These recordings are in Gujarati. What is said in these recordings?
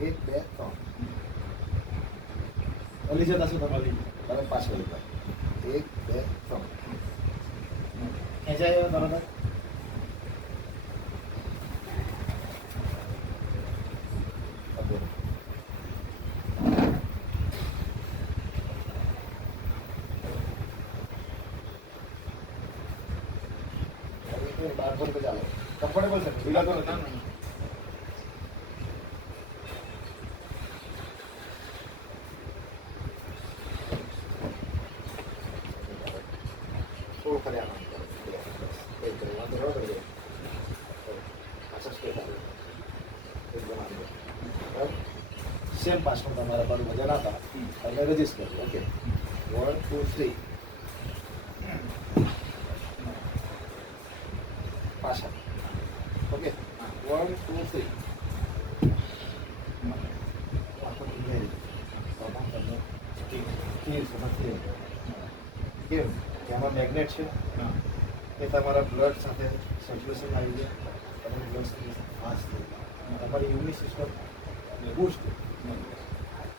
1 2 3 હલી જતા શું તમે તમે પાછળ લીધા 1 2 3 ખેંચાય તરત બાર પર ચાલો કમ્ફર્ટેબલ છે ઢીલાતો નથી થોડું ફરી આનંદ કરો એક વાંધો ન કરજો પાછા સ્ટેપ આવે એકદમ આનંદ બરાબર સેમ પાસમાં તમારા પર વજન હતા એટલે રજીસ્ટ કરજો ઓકે 1 2 3 પાછા ઓકે 1 2 3 કેમ કે આમાં મેગ્નેટ છે એ તમારા બ્લડ સાથે સર્ક્યુલેશન આવી જાય તમારી બ્લડ સર્ક્યુલેશન ફાસ્ટ થઈ જાય તમારી ઇમ્યુન સિસ્ટમ બૂસ્ટ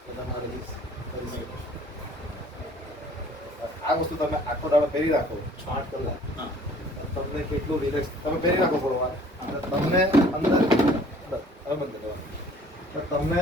તો તમારે કરી શકો આ વસ્તુ તમે આખો દાડો પહેરી રાખો 6-8 કલાક તમને કેટલું રિલેક્સ તમે પહેરી રાખો થોડો વાર તમને અંદર બંધ કરવા તમને